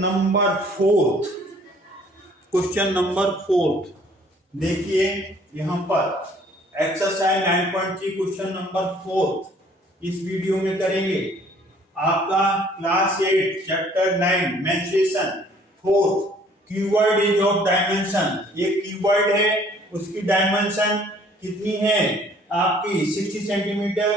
Number fourth, question number fourth देखिए यहाँ पर एक्सरसाइज 9.3 क्वेश्चन नंबर फोर्थ इस वीडियो में करेंगे। आपका class 8 chapter 9 menstruation fourth keyword is of dimension. ये कीवर्ड है, उसकी डायमेंशन कितनी है आपकी 60 सेंटीमीटर,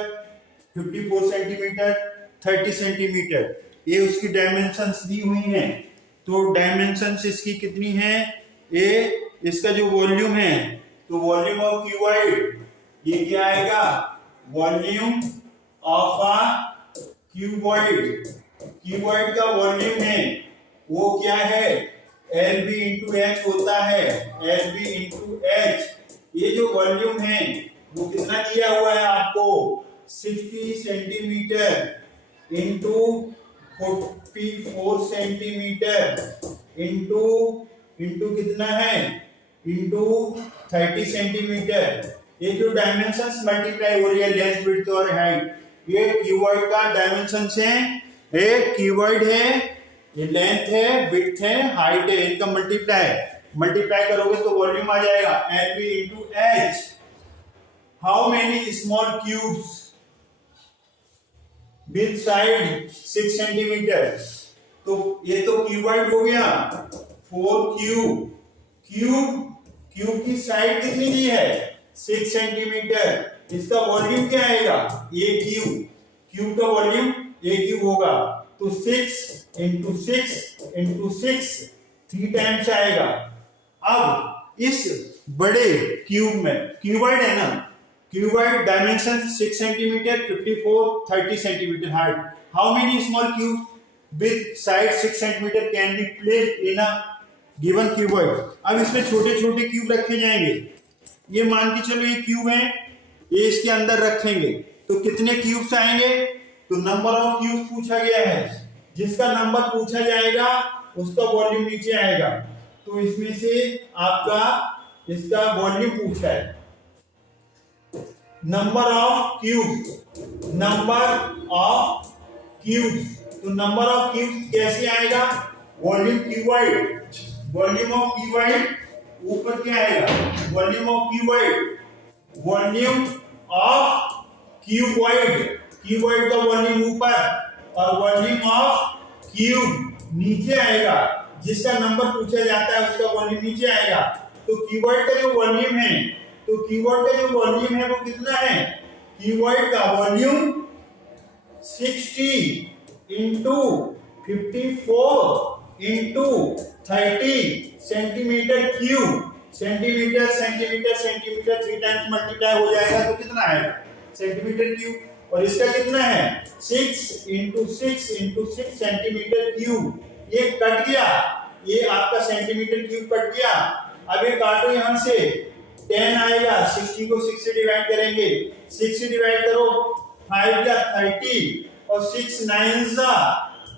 54 सेंटीमीटर, 30 सेंटीमीटर, ये उसकी डायमेंशंस दी हुई हैं। तो डायमेंशंस इसकी कितनी है, ये इसका जो वॉल्यूम है, तो वॉल्यूम ऑफ क्यूबॉइड ये क्या आएगा, volume of a cuboid. Cuboid का वॉल्यूम है वो क्या है, LB इंटू एच होता है, LB इंटू एच। ये जो वॉल्यूम है वो कितना दिया हुआ है आपको, 60 सेंटीमीटर इंटू 44 सेंटीमीटर इंटू कितना है, इंटू 30 सेंटीमीटर। ये जो डायमेंशंस मल्टीप्लाई हो रही है लेंथ, विड्थ और हाइट, ये क्यूबॉइड का डायमेंशंस है। एक क्यूबॉइड है, ये लेंथ है, विड्थ है, हाइट है, इनका मल्टीप्लाई करोगे तो वॉल्यूम आ जाएगा LB into H. How many small cubes with side 6 centimetre. तो ये तो क्यूबॉइड हो गया। 4 क्यूब की साइड कितनी दी है, 6 सेंटीमीटर। इसका वॉल्यूम क्या आएगा, ए क्यूब का वॉल्यूम ए क्यूब होगा। तो 6 इंटू 6 3 टाइम्स आएगा। अब इस बड़े क्यूब में, क्यूबॉइड है ना, cuboid dimension 6 centimetre, 54, 30 centimetre height. How many small cube with side 6 centimetre can be placed in a given cuboid. अब इसमें छोटे छोटे क्यूब रखे जाएंगे। ये मान के चलो ये क्यूब है, ये इसके अंदर रखेंगे तो कितने क्यूब्स आएंगे, तो नंबर ऑफ क्यूब्स पूछा गया है। जिसका नंबर पूछा जाएगा उसका वॉल्यूम नीचे आएगा। तो इसमें से आपका इसका वॉल्यूम पूछा है। नंबर ऑफ क्यूब्स, तो नंबर ऑफ क्यूब्स कैसे आएगा, वॉल्यूम ऑफ क्यूबॉइड ऊपर क्या आएगा, वॉल्यूम ऑफ क्यूबॉइड का वॉल्यूम ऊपर और वॉल्यूम ऑफ क्यूब नीचे आएगा। जिसका नंबर पूछा जाता है उसका वॉल्यूम नीचे आएगा। तो क्यूबॉइड का जो वॉल्यूम है, वो कितना है, क्यूबॉइड का volume 60 into 54 into 30 centimetre cube. Centimetre 3 times multiply हो जाएगा तो कितना आएगा, सेंटीमीटर क्यूब। और इसका कितना है, 6 इंटू 6 सेंटीमीटर क्यूब। ये कट गया, ये आपका सेंटीमीटर क्यूब कट गया। अब ये काटो यहां से, 10 आएगा, 60 को 6 से डिवाइड करेंगे, 6 से डिवाइड करो, 5 या 30 और 6 9 जा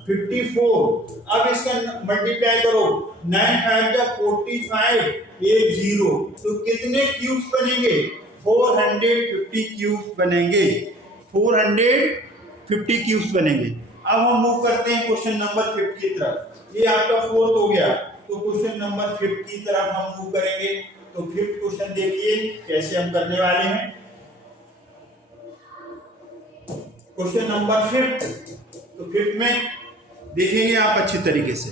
54। अब इसका मल्टीप्लाई करो, 9 5 या 45, ये 0। तो कितने क्यूब्स बनेंगे, 450 क्यूब्स बनेंगे, 450 क्यूब्स बनेंगे। अब हम मूव करते हैं क्वेश्चन नंबर 5 की तरफ। ये आपका फोर्थ हो गया, तो क्वेश्चन नंबर 5 की तरफ हम मूव करेंगे। तो 5th क्वेश्चन देखिए कैसे हम करने वाले हैं। क्वेश्चन नंबर 5, तो 5th में देखेंगे आप अच्छी तरीके से।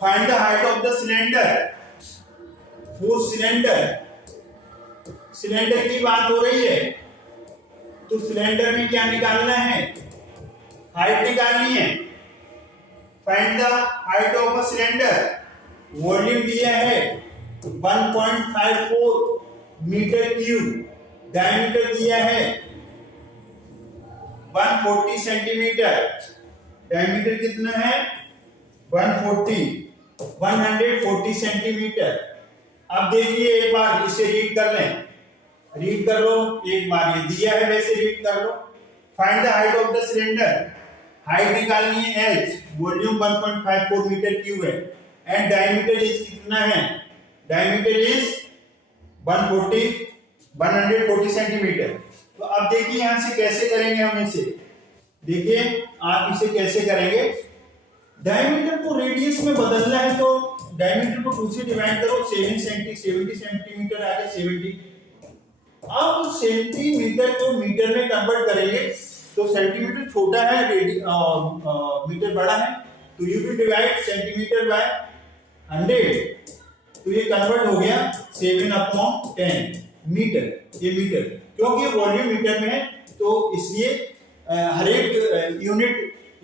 Find the height of the cylinder. वो सिलेंडर की बात हो रही है, तो सिलेंडर में क्या निकालना है, हाइट निकालनी है। Find the height of a cylinder. Volume दिया है 1.54 मीटर क्यूब, डायमीटर दिया है 140 सेंटीमीटर, डायमीटर कितना है 140 सेंटीमीटर। अब देखिए एक बार इसे रीड कर लो एक बार, ये दिया है वैसे रीड कर लो। Find the height of the cylinder. Height निकालनी है h, वॉल्यूम 1.54 मीटर क्यूब है, एंड डायमीटर इज कितना है, डायमीटर इज 140 सेंटीमीटर। तो अब देखिए यहां से कैसे करेंगे हम इसे, देखिए आप इसे कैसे करेंगे। डायमीटर को रेडियस में बदलना है तो डायमीटर को 2 से डिवाइड करो, 70 सेंटीमीटर आ गया 70। अब सेंटीमीटर को मीटर में कन्वर्ट करेंगे तो सेंटीमीटर छोटा है, मीटर बड़ा है, तो you will divide centimetre bye 100, तो ये कन्वर्ट हो गया 7/10 मीटर। ये मीटर, क्योंकि वॉल्यूम मीटर में है तो इसलिए हर एक यूनिट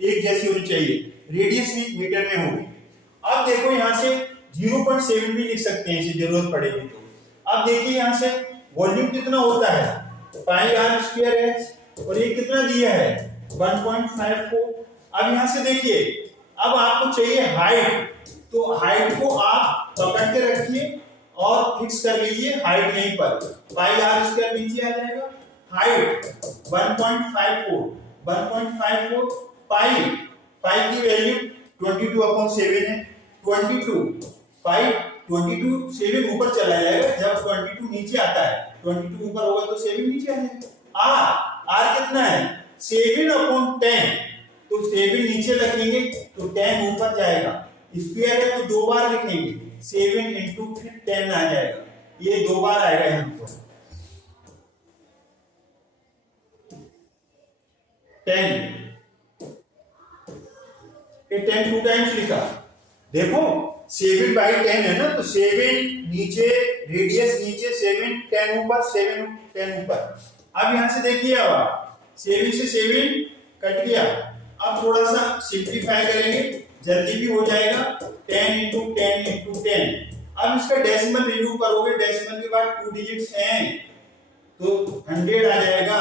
एक जैसी होनी चाहिए, रेडियस भी मीटर में होगी। अब देखो यहाँ से 0.7 भी लिख सकते हैं इसे जरूरत पड़ेगी तो। अब देखिए यहाँ से वॉल्यूम कितना होता है, पाई आर स्क्वायर है, और ये कितना दिया है 1.54। अब यहाँ से देखिए, अब आपको चाहिए हाइट, तो हाइट को आप पकड़ के रखिए और फिक्स कर लीजिए हाइट यहीं पर, पाई आर स्क्वायर नीचे आ जाएगा। हाइट 1.54 पाई की वैल्यू 22/7 है। 22 पाई 22 7 ऊपर चला जाएगा, जब 22 नीचे आता है, 22 ऊपर होगा तो 7 नीचे आ जाएगा। आर कितना है 7/10, तो 7 नीचे रखेंगे तो 10 ऊपर जाएगा। स्क्वायर है तो 2 बार लिखेंगे, 7 इंटू फिर 10 आ जाएगा, ये 2 बार आएगा यहाँ पर 10, ये 10 2 टाइम्स लिखा। देखो 7/10 है ना, तो 7 नीचे, रेडियस नीचे, 7 10 ऊपर, 7 10 ऊपर। अब यहां से देखिए, अब 7 से 7 कट गया। अब थोड़ा सा सिंप्लीफाई करेंगे, जल्दी भी हो जाएगा। 10 इंटू 10 इंटू 10। अब इसका डेसिमल रिमूव करोगे, डेसिमल के बाद 2 डिजिट्स हैं तो 100 आ जाएगा।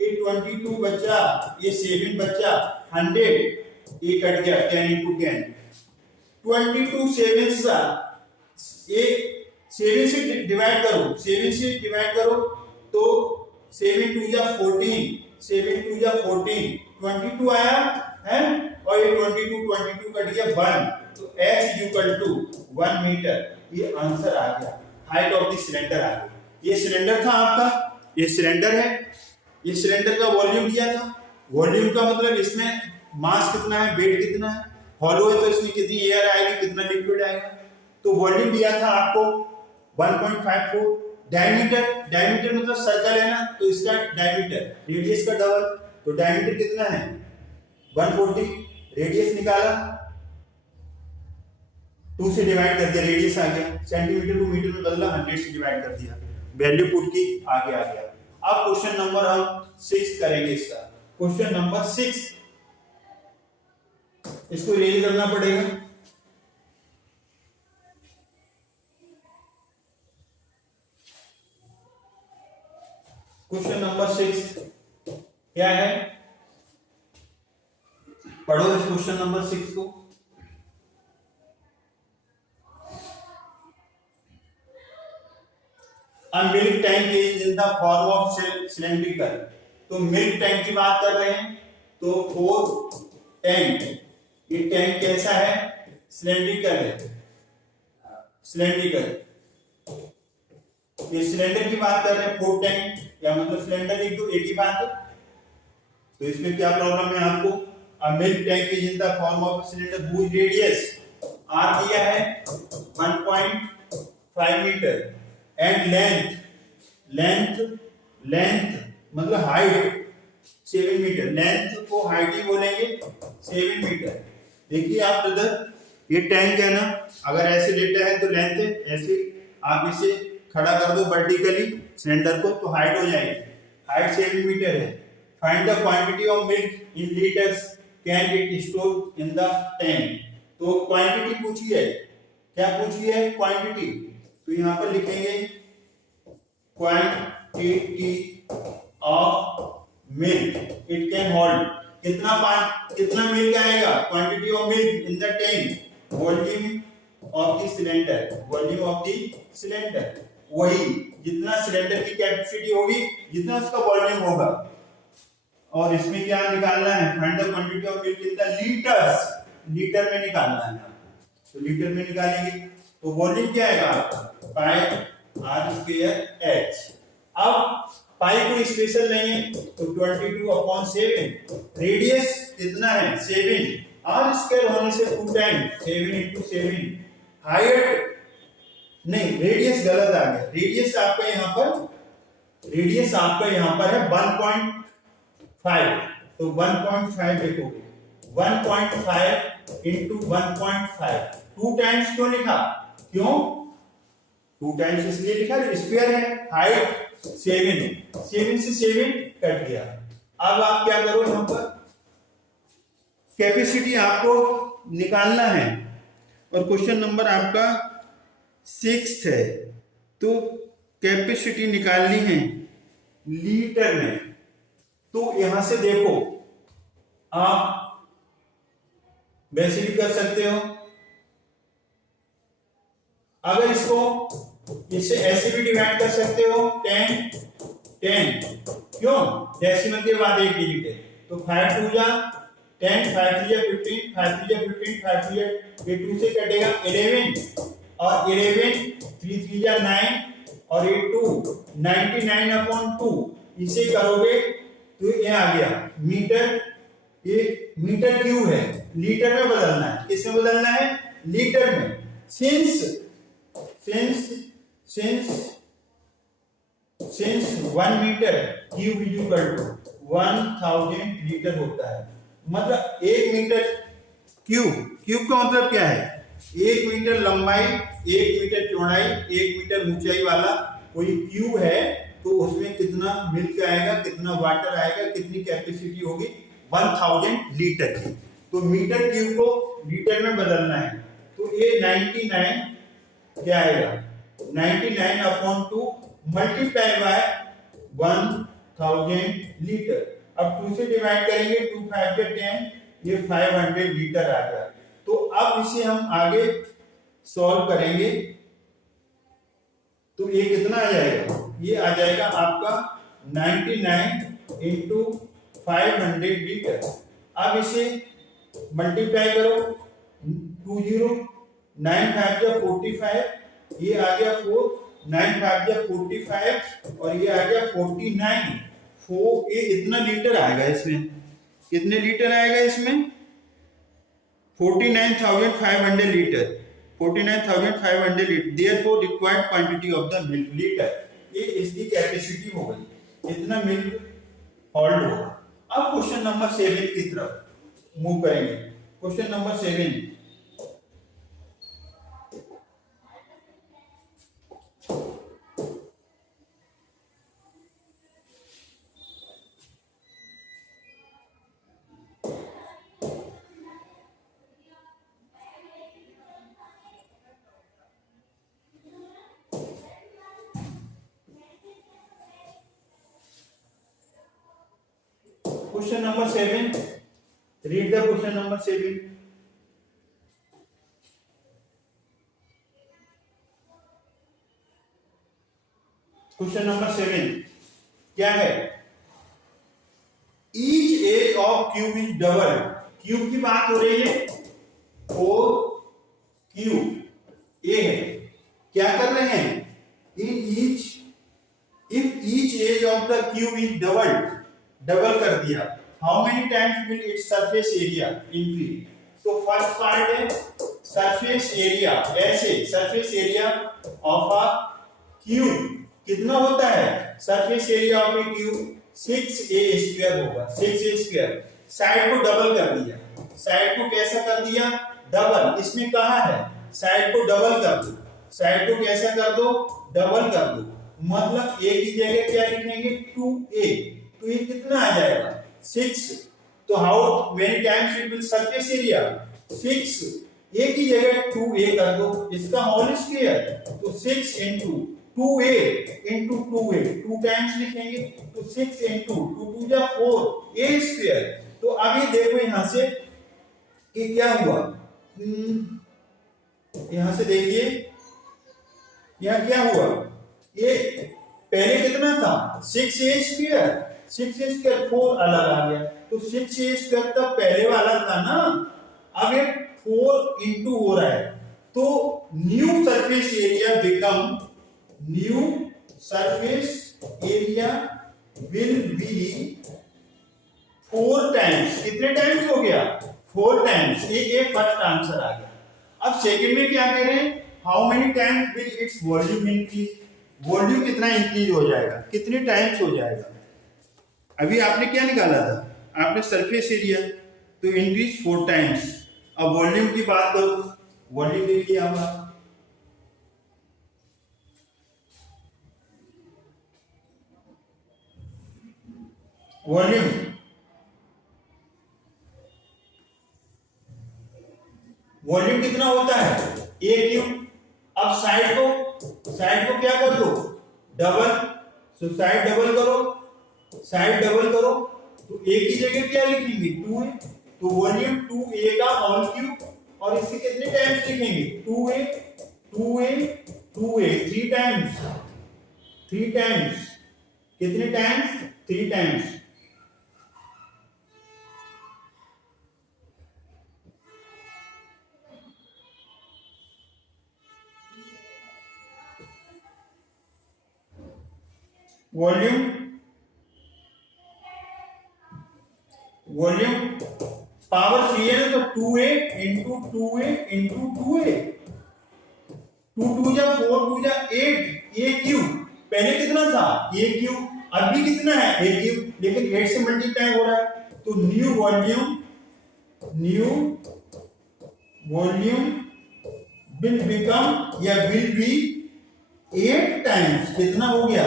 ये 22 बचा, ये 7 बचा, 100 ये कट गया 10 इंटू 10। 22 7 से डिवाइड करो, 7 से डिवाइड करो तो 7 2 जा 14, 7 2 जा 14, 22 आया है, और ये 22 कट गया 1, तो h = 1 मीटर। ये आंसर आ गया, हाइट ऑफ द सिलेंडर आ गया। ये सिलेंडर था आपका, ये सिलेंडर है, ये सिलेंडर का वॉल्यूम दिया था। वॉल्यूम का मतलब इसमें मास कितना है, वेट कितना है, हॉलो है तो इसमें कितनी एयर आएगी, कितना लिक्विड आएगा। तो वॉल्यूम दिया था आपको 1.54। डायमीटर मतलब सर्कल है ना, तो इसका डायमीटर रेडियस का डबल, तो डायमीटर कितना है 140। रेडियस निकाला, 2 से डिवाइड कर दिया, रेडियस आ गया, सेंटीमीटर को मीटर में बदला, 100 से डिवाइड कर दिया, वैल्यू पुट की, आगे आ गया। अब क्वेश्चन नंबर हम 6 करेंगे। इसका क्वेश्चन नंबर 6, इसको इरेज करना पड़ेगा। क्वेश्चन नंबर 6 क्या है, पढ़ो इस क्वेश्चन नंबर 6 को। A milk tank is in the form of cylindrical, तो मिल्क टैंक की बात कर रहे हैं, तो 4 टैंक, ये टैंक कैसा है सिलेंड्रिकल है, सिलेंड्रिकल। ये सिलेंडर की बात कर रहे हैं, 4 टैंक, क्या मतलब सिलेंडर एक ही बात है। तो इसमें क्या प्रॉब्लम है आपको, A milk tank is in the form of a cylinder whose radius R दिया है 1.5 मीटर एंड लेंथ मतलब हाइट 7 मीटर। लेंथ को हाइट ही बोलेंगे 7 मीटर। देखिए आप ब्रदर, ये टैंक है ना, अगर ऐसे लेटा है तो लेंथ है, ऐसे आप इसे खड़ा कर दो वर्टिकली सिलेंडर को तो हाइट हो जाएगी, हाइट 7 मीटर है। Find the quantity of milk in litres can it store in the tank. तो क्वांटिटी पूछी है, क्या पूछी है क्वांटिटी, तो यहाँ पर लिखेंगे quantity of milk it can hold. कितना मिल्क आएगा, quantity of milk in the tank, volume of the cylinder, volume of the cylinder, वही जितना सिलेंडर की कैपेसिटी होगी जितना उसका वॉल्यूम होगा। और इसमें क्या निकालना है, find the quantity of milk in the litres, litre में निकालना है, तो लीटर में निकालेंगे तो वॉल्यूम क्या आएगा आपका पाई आर स्क्वायर एच। अब पाई को स्पेशल लेंगे तो 22/7, रेडियस कितना है 7, आर स्क्वायर होने से 2 टाइम्स 7 इंटू 7। हाइट नहीं, रेडियस गलत आ गया। रेडियस आपका यहाँ पर है 1.5, तो 1.5 लिखोगे। 1.5 इंटू 1.5 2 टाइम्स क्यों लिखा? क्यों 2 टाइम्स इसलिए लिखा, स्क्वायर है। हाइट 7 से 7 कट गया। अब आप क्या करो, यहाँ पर कैपेसिटी आपको निकालना है और क्वेश्चन नंबर आपका 6 है, तो कैपेसिटी निकालनी है लीटर में। तो यहां से देखो, आप वैसे भी कर सकते हो, अगर इससे ऐसे भी डिवाइड कर सकते हो 10 क्यों, डेसिमल के बाद एक डिजिट है, तो 5 2 जा 10, 5 3 जा 15, 5 3 जा 15, 5 3 जा, ये 2 से कटेगा 11, और 11 3 3 जा 9, और ये 2 99/2 इसे करोगे तो ये आ गया मीटर। ये मीटर क्यूब है, लीटर में बदलना है। किसमें बदलना है? लीटर में। Since 1 metre cube is equal to 1000 litre होता है। मतलब 1 मीटर क्यूब का मतलब क्या है? 1 मीटर लंबाई, 1 मीटर चौड़ाई, 1 मीटर ऊंचाई वाला कोई क्यूब है, तो उसमें कितना मिल्क आएगा, कितना वाटर आएगा, कितनी कैपेसिटी होगी? 1000 लीटर की। तो मीटर क्यूब को लीटर में बदलना है, तो ये 99 क्या आएगा? 99/2 मल्टीप्लाई बाय 1000 लीटर। अब 2 से डिवाइड करेंगे, 2 5 10, ये 500 लीटर आ गया। तो अब इसे हम आगे सॉल्व करेंगे, तो ये कितना आ जाएगा? ये आ जाएगा आपका 99 इंटू 500 लीटर। अब इसे मल्टीप्लाई करो, 20 9 5 जा 45, ये आ गया 4, 9 5 जा 45, और ये आ गया 49। ये इतना लीटर आएगा इसमें। कितने लीटर आएगा इसमें? 49,500 litre. 49,500 litre. Therefore required quantity of the milk litre. ये इसकी कैपेसिटी हो गई, इतना मिल्क होल्ड होगा। अब क्वेश्चन नंबर 7 की तरफ मूव करेंगे। Question number 7, Question number 7. Read the question number 7. Question number 7 क्या है? Each edge of cube is double. Cube की बात हो रही है, और क्यूब ए है। क्या कर रहे हैं? if each edge of the cube is doubled, double कर दिया, how many times will its surface area increase? तो फर्स्ट पार्ट है सरफेस एरिया। ऐसे surface area of a cube कितना होता है? Surface area of A cube 6a² होगा। 6a²। Side को डबल कर दिया। साइड को कैसा कर दिया? डबल। इसमें कहा है साइड को डबल कर दो। साइड को कैसा कर दो? डबल कर दो। मतलब a की जगह क्या लिखेंगे? 2a। तो ये कितना आ जाएगा? 6। तो how many times it will surface area? 6। a की जगह 2a कर दो, इसका होल स्क्वायर। तो 6 into 2a into 2a, 2 times लिखेंगे, तो 6 इंटू 2 2 जा 4 a²। तो अब ये देखो यहां से कि क्या हुआ। यहां से देखिए यहां क्या हुआ। ये पहले कितना था? 6a²। 6a² 4 अलग आ गया, तो 6a² तब पहले वाला था ना, अब ये 4 इंटू हो रहा है। तो new surface area become, new surface area will be 4 times. कितने टाइम्स हो गया? 4 टाइम्स। ये फर्स्ट आंसर आ गया। अब सेकंड में क्या कह रहे हैं, how many times will its volume increase, volume कितना इंक्रीज हो जाएगा, कितने टाइम्स हो जाएगा। अभी आपने क्या निकाला था, आपने सरफेस एरिया, तो इंक्रीज 4 टाइम्स। अब वॉल्यूम की बात करो, वॉल्यूम देखिए आप, वॉल्यूम वॉल्यूम कितना होता है, ए क्यूब। अब साइड को क्या कर लो, डबल। सो साइड डबल करो, साइड डबल करो, तो ए की जगह क्या लिखेंगे, 2a। तो वॉल्यूम 2a का होल क्यूब, और इसे कितने टाइम्स लिखेंगे, 2a 2a 2a, 3 times, 3 times. कितने टाइम्स, 3 टाइम्स। वॉल्यूम पावर 3 है तो 2a into 2a into 2a, 2 2 जा 4 2 जा 8 a क्यूब। पहले कितना था, a क्यूब, अभी कितना है, a क्यूब, लेकिन 8 से मल्टीप्लाई हो रहा है, तो न्यू वॉल्यूम विल बिकम या विल बी 8 टाइम्स। कितना हो गया,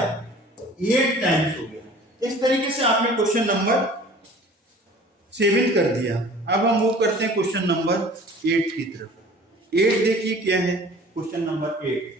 8 टाइम्स हो गया। इस तरीके से आपने क्वेश्चन नंबर 7 कर दिया। अब हम मूव करते हैं क्वेश्चन नंबर 8 की तरफ। 8 देखिए क्या है, question number 8।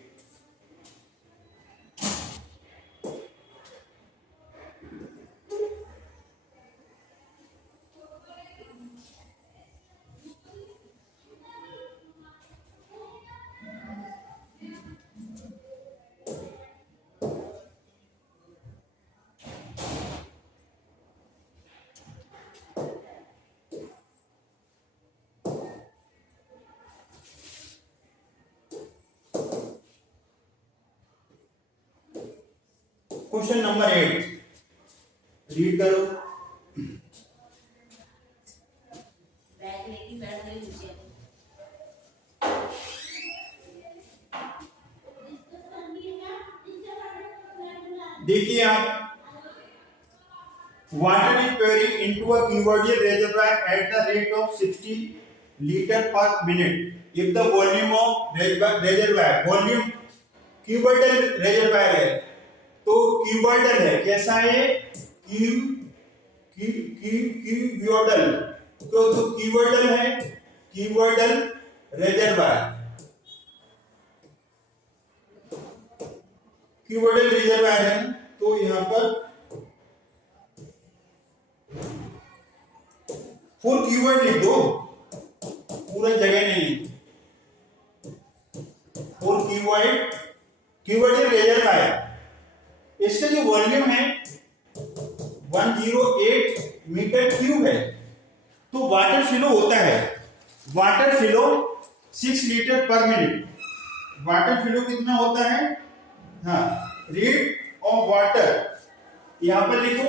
Question number 8 read करो। देखिए आप, water is pouring into a cuboidal reservoir at the rate of 60 liter per minute if the volume of reservoir, volume cuboidal reservoir है, तो क्यूबॉइडल है, कैसा है, क्यूबॉइडल, तो क्यूबॉइडल है, क्यूबॉइडल रेजरवायर, क्यूबॉइडल रेजरवायर है। तो यहां पर 4 क्यूबॉइड लिख दो, पूरा जगह नहीं, 4 क्यूबॉइडल रेजरवायर। इसका जो वॉल्यूम है 108 मीटर क्यूब है। तो वाटर फ्लो होता है, वाटर फ्लो 6 लीटर पर मिनट। वाटर फ्लो कितना होता है, हाँ, रेट ऑफ वाटर, यहां पर लिखो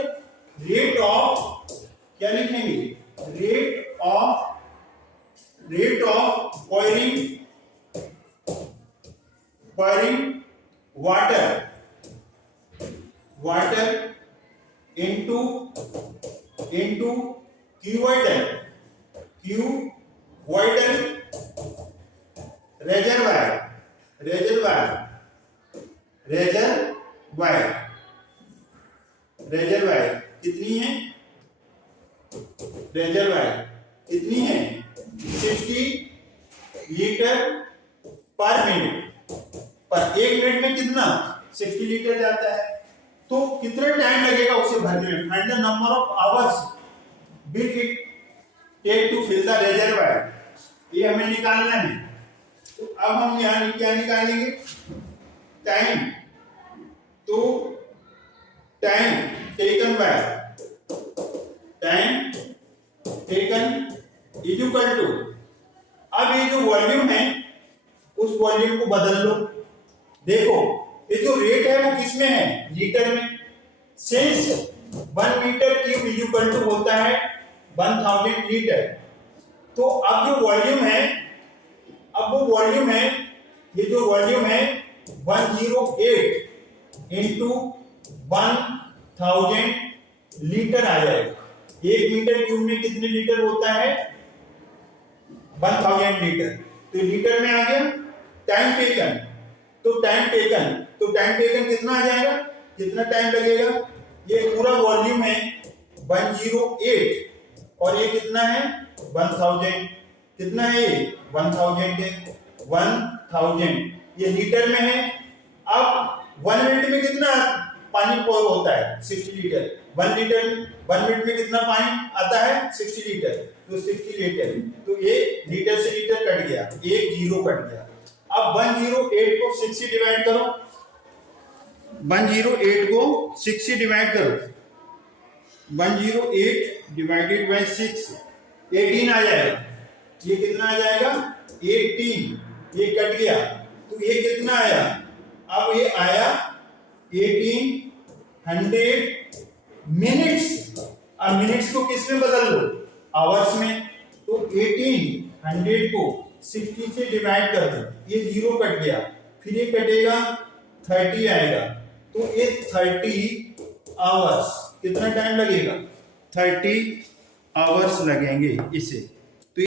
रेट ऑफ, क्या लिखेंगे, rate of pouring water into cuboidal reservoir कितनी है, रेजरवायर कितनी है, 60 लीटर पर मिनट। पर 1 मिनट में कितना, 60 लीटर जाता है, तो कितना टाइम लगेगा उसे भरने में। Find the number of hours will it take to fill the reservoir, ये हमें निकालना है। तो अब हम यहाँ क्या निकालेंगे, टाइम, तो time taken is equal to, अब ये जो वॉल्यूम है उस वॉल्यूम को बदल लो। देखो ये जो रेट है वो किस में है, लीटर में। Since 1 metre cube is equal to होता है 1000 लीटर, तो अब जो वॉल्यूम है, अब वो वॉल्यूम है, ये जो वॉल्यूम है 108 इंटू 1000 लीटर आ जाएगा। 1 मीटर क्यूब में कितने लीटर होता है? 1000 लीटर। तो लीटर में आ गया। टाइम टेकन, तो टाइम टेकन कितना आ जाएगा? कितना टाइम लगेगा? ये पूरा वॉल्यूम है 108 और ये कितना है? 1000। कितना है ये? 1000 है। 1000 ये लीटर में है। अब 1 मिनट में कितना पानी pour होता है? 60 लीटर। 1 मिनट में कितना पानी आता है? 60 लीटर। तो 60 लीटर, तो ये लीटर से लीटर कट गया, एक जीरो कट गया। अब 108 को 6 से डिवाइड करो, 108 को 6 से डिवाइड करो। 108 डिवाइडेड बाय 6 18 आ जाएगा। ये कितना आ जाएगा? 18। ये कट गया, तो ये कितना आया? अब ये आया 1800 मिनट्स। अब मिनट्स को किस में बदल लो? आवर्स में। तो 1800 को 60 से डिवाइड कर दो, ये जीरो कट गया, फिर ये कटेगा 30 आएगा। तो ये 30 आवर्स, कितना टाइम लगेगा? 30 आवर्स लगेंगे इसे।